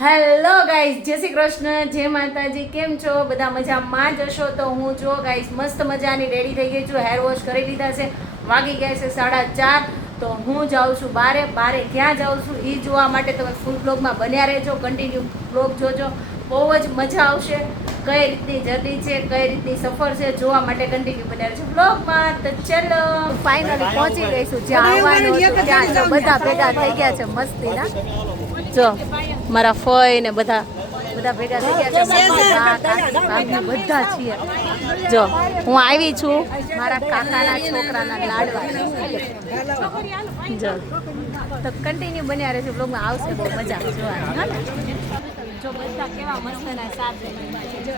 Hello guys, જય શ્રી કૃષ્ણ, જય માતાજી. કેમ છો બધા? મજામાં જ હશો. તો હું જો ગાઈસ મસ્ત મજાની રેડી થઈ ગઈ છું. હેર વોશ કરી લીધા છે. વાગી ગયા છે 4:30. તો હું જાઉં છું બારે. ક્યાં જાઉં છું એ જોવા માટે તમે ફૂલ બ્લોગમાં બન્યા રહેજો. કન્ટિન્યુ બ્લોગ જોજો, બહુ જ મજા આવશે. કઈ રીતની જર્ની છે, કઈ રીતની સફર છે, જોવા માટે કન્ટિન્યુ બન્યા રહેજો બ્લોગમાં. તો ચલો, ફાઇનલી પહોંચી ગઈ છું જ્યાં આવવાનું હતું ત્યાં. જો બધા ભેગા થઈ ગયા છે મસ્તીના. જો મારા ફોઈ ને બધા ભેગા થઈ ગયા છે. બધા છીએ. જો હું આવી છું મારા કાકાના છોકરાના લાડવા. જો તો કન્ટિન્યુ બન્યા રહેશે બ્લોગમાં. આવશે બહુ મજા જોવાની. જો બધા કેવા મસ્તના સાથે જો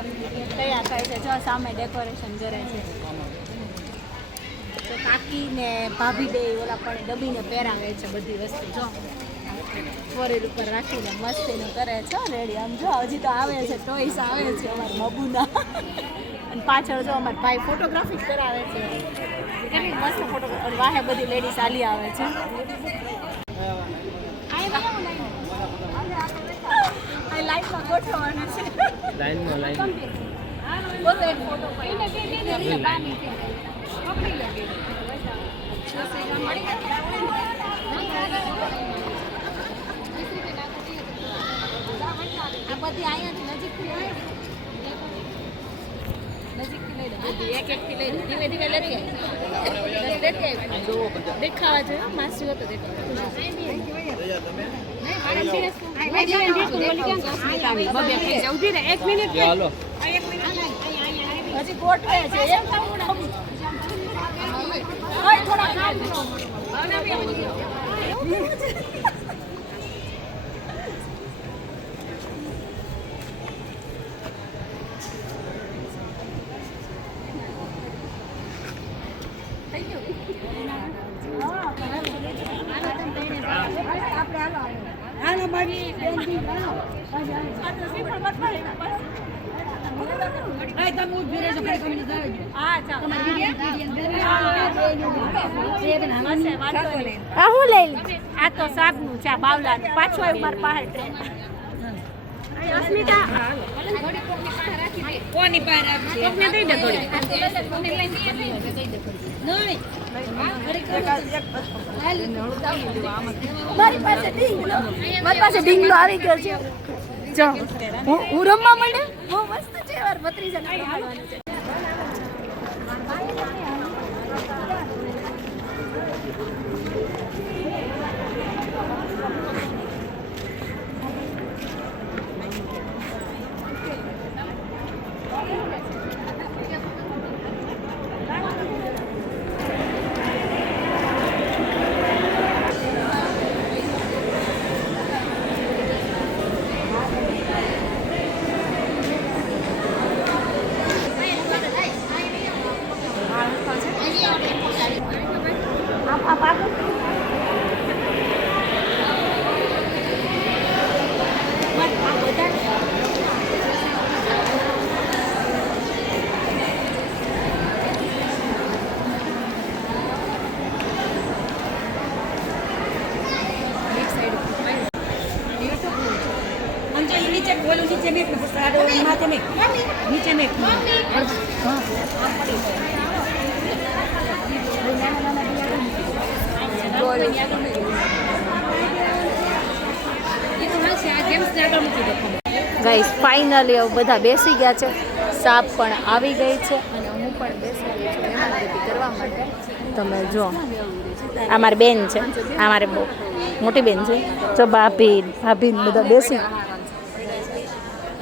તૈયાર થાય છે. જો સામે ડેકોરેશન કરે છે. તો કાકી ને ભાભી બે ઓલા પણ ડબ્બીને પહેરાવે છે બધી વસ્તુ. જો ફોરેલ ઉપર રાખીને મસ્તીનું કરે છે રેડી. આમ જો હજી તો આવે છે, ટોઈસ આવે છે અમારા બબુના. અને પાછળ જો અમારા ભાઈ ફોટોગ્રાફી કરાવે છે. કેટલી મસ્ત ફોટોગ્રાફી. વાહે બધી લેડીઝ આલી આવે છે. લાઈનમાં ગોઠવવાનું છે. બોલો એક ફોટો આ બધી અહીંયા નજીકથી લઈ એક-એકથી લઈ ધીમે ધીમે લેતી દેખાવા જોઈએ. માસી હતો હજી ગોઠવે છે. હું લઈ આ તો સાબનું છે બાવલાનું. પાછો મારી પાસે ટ્રેન. અસ્મિતા કોની પાસે રાખી કોને દઈ દે થોડી. મારી પાસે ઢીંગલો આવી ગયો છે. જો હું રમવા માંડે. બહુ મસ્ત છે. વાર ભત્રીજાને રમાડવાનું છે. ગાઈસ ફાઇનલી હવે બધા બેસી ગયા છે. સાપ પણ આવી ગઈ છે અને હું પણ બેસી ગઈ છું મહેમાનગતિ કરવા માટે. તમે જો આ મારી બેન છે, આ મારે બહુ મોટી બેન છે. જો ભાભી બધા બેસી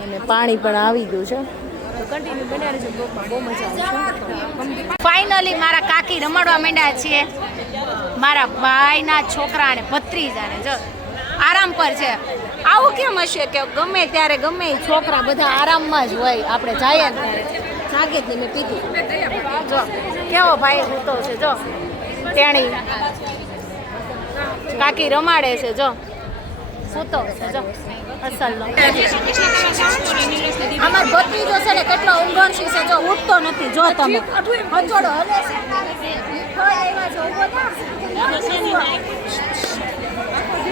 અને પાણી પણ આવી ગયું છે. તો કન્ટિન્યુ બન્યા રહેજો બ્લોગમાં. બહુ મજા આવશે. ફાઇનલી મારા કાકી રમાડવા માંડ્યા છીએ. મારા ભાઈના છોકરા અને ભત્રીજાને જો આરામ પર છે. આવું કેમ હશે કે ગમે ત્યારે ગમે છોકરા બધા આરામમાં જ હોય. આપણે જઈએ ને જાગે જ નહીં. મેં પીધું જો કેવો ભાઈ સૂતો છે. જો તેણી કાકી રમાડે છે. જો સૂતો છે. જો અસલનો અમાર ભત્રીજો છે ને કેટલો ઊંઘણશી છે. જો ઉઠતો નથી. જો તમે હચોડો હલે છે.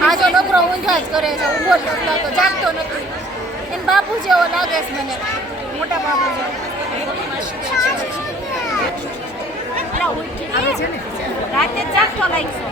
આ જો ડોકરો ઊંઝા જ કરે છે. ઊભો જ તો જાગતો નથી. બાપુ જેવો લાગે છે મને, મોટા બાપુ જેવો. આવે છે ને રાતે ચાખતો લાગશો.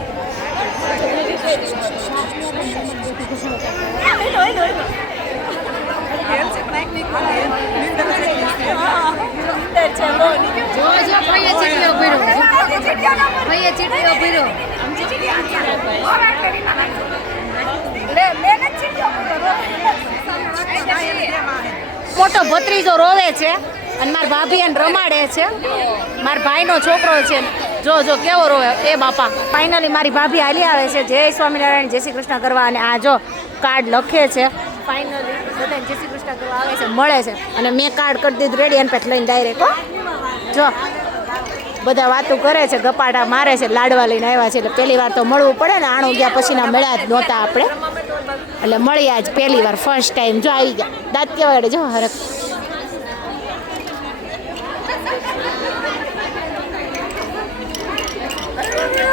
મોટો ભત્રીજો રોવે છે અને મારા ભાભી એને રમાડે છે. મારા ભાઈનો છોકરો છે, જો જો કેવો રોવે. એ બાપા, ફાઇનલી મારી ભાભી હાલી આવે છે જય સ્વામિનારાયણ જય શ્રી કૃષ્ણ કરવા. અને આ જો કાર્ડ લખે છે. ફાઇનલી બધાને જય શ્રી કૃષ્ણ કરવા આવે છે, મળે છે. અને મેં કાર્ડ કરી દીધું રેડી, એને પછી લઈને ડાયરેક્ટ. જો બધા વાતો કરે છે, ગપાટા મારે છે, લાડવા લઈને આવ્યા છે. એટલે પહેલી વાર તો મળવું પડે ને, આણું ગયા પછીના મળ્યા જ નહોતા આપણે, એટલે મળી આજ પહેલી વાર, ફર્સ્ટ ટાઈમ. જો આવી ગયા, દાંત કેવા જો હરક.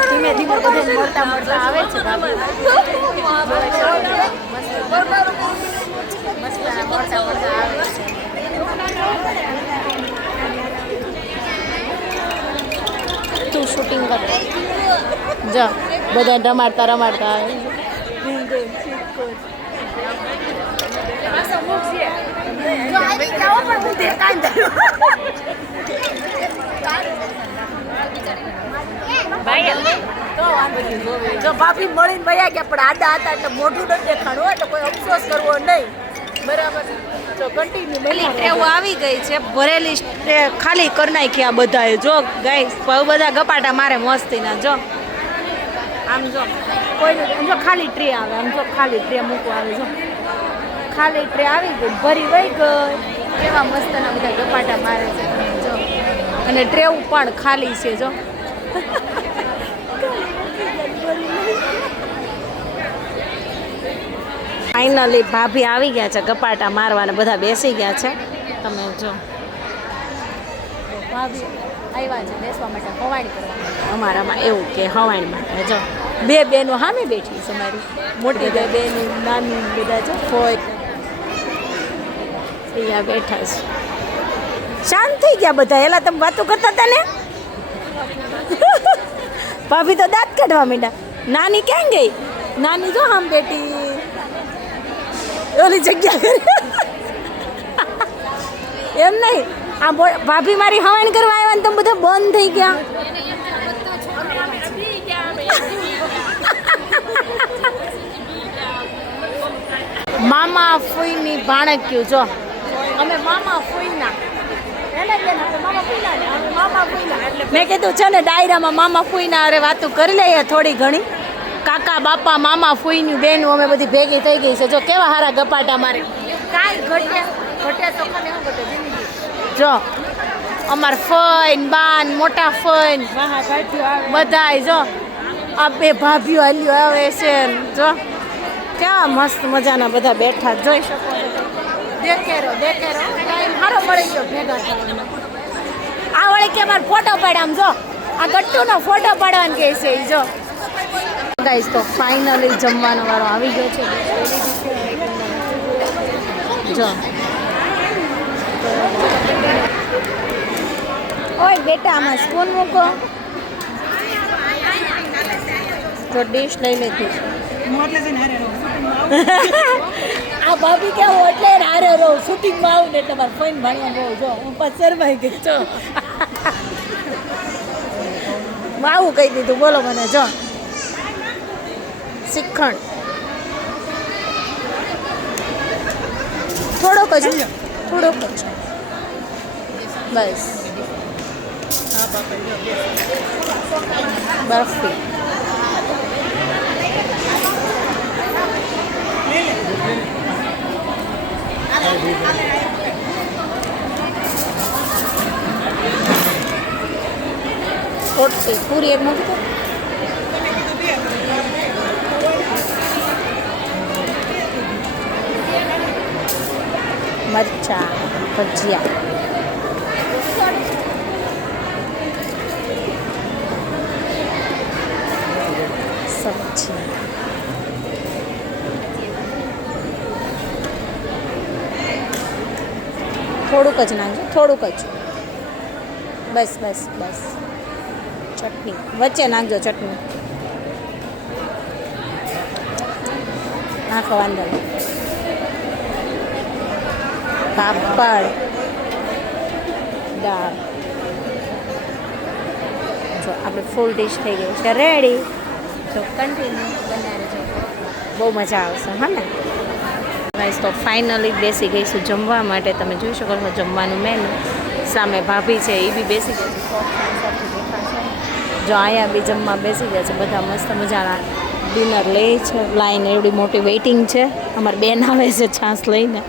ધીમે ધીમે બધાને મળતા મળતા આવે છે ભાભી. મસ્ત મળતા મળતા આવે છે. તું શૂટિંગ કર. જો બધાને રમાડતા રમાડતા આવે. જો ભાભી મળીને ભયા ગયા, પણ આડા હતા એટલે મોઢું નથી દેખાડવું, એટલે કોઈ અફસોસ કરવો નહીં. બરાબર. તો કન્ટિન્યુ પેલી ટ્રેવ આવી ગઈ છે, ભરેલી ખાલી કરી નાખી આ બધાએ. જો ગાઈસ બધા ગપાટા મારે મસ્તીના. જો આમ જો કોઈ જો ખાલી ટ્રે આવે, આમ જો ખાલી ટ્રે મૂકવા આવે. જો ખાલી ટ્રે આવી ગઈ, ભરી વહી ગઈ. કેવા મસ્તના બધા ગપાટા મારે છે જો. અને ટ્રેવ પણ ખાલી છે. જો ફાઇનલી ભાભી આવી ગયા છે, ગપાટા મારવાને બધા બેસી ગયા છે. તમે જો ભાભી આવ્યા છે બેસવા માટે, હવાણી કરવા. અમારામાં એવું કે હવાણી માટે. જો બે બેનો સામે બેઠી છે મારી, મોટી બે બેનું નાની બધા. જો હોય અહીંયા બેઠા છે, શાંત થઈ ગયા બધા. એલા તમે વાતો કરતા હતા ને. ભાભી તો દાંત કાઢવા માંડ્યા. નાની ક્યાં ગઈ? નાની જો આમ બેટી ઓલી જગ્યા કરી. એમ નહીં, આ ભાભી મારી હવાણ કરવા આવ્યા ને તમે બધા બંધ થઈ ગયા. મામા ફૂઈની ભાણક્યું. જો અમે મામા ફૂઈના, મેં કીધું છે ને ડાયરામાં મામા ફૂઈના અરે વાતું કરી લઈએ થોડી ઘણી. કાકા બાપા મામા ફૂઈની બેનું અમે બધી ભેગી થઈ ગઈ છે. જો કેવા હારા ગપાટા મારે. કાંઈ ઘટે તો ખરે એવું ઘટે જિંદગી. જો અમાર ફઈન બાન મોટા ફઈન બધાય. જો આ બે ભાભીઓ હાલ્યો આવે છે. જો કેવા મસ્ત મજાના બધા બેઠા જોઈ શકો. દેખેરો ટાઈમ સારો મળી ગયો ભેગા થવાનો. આ વળી કે અમારે ફોટો પાડ્યા. આમ જો આ ગટ્ટુનો ફોટો પાડવાનું કહે છે. જો ગાઈસ તો ફાઇનલી જમવાનો વાળો આવી ગયો છે. જો ઓય બેટા આમાં સ્પૂન મૂકો. તો ડીશ લઈ લીધી. આ ભાભી કેવું એટલે હારે રહું શૂટિંગમાં આવું ને તમારે ફોન ભાણ્યા બહુ. જો હું પાછળ શરમાઈ ગઈ. જો આવું કહી દીધું. બોલો મને. જો શ્રીખંડ થોડોક જ બસ. બરફી રોટી પૂરી એક મૂકી દો. મરચા ભજીયા સબ્જી થોડુંક જ નાખજો, થોડુંક જ. બસ બસ બસ. ચટણી વચ્ચે નાખજો, ચટણી નાખો, વાંધો નહીં. પાપડ, દાળ. જો આપણે ફૂલ ડીશ થઈ ગઈ છે રેડી. તો કન્ટિન્યુ બનાવી રહેજો, બહુ મજા આવશે. હા ને ગાઈસ, તો ફાઇનલી બેસી ગઈશું જમવા માટે. તમે જોઈ શકો છો જમવાનું મેનુ. સામે ભાભી છે એ બી બેસી ગયા છે, જો અહીંયા બી જમવા બેસી ગયા છે બધા. મસ્ત મજાના ડિનર લે છે. લાઈન એવડી મોટી વેઇટિંગ છે. અમારી બેન આવે છે છાશ લઈને.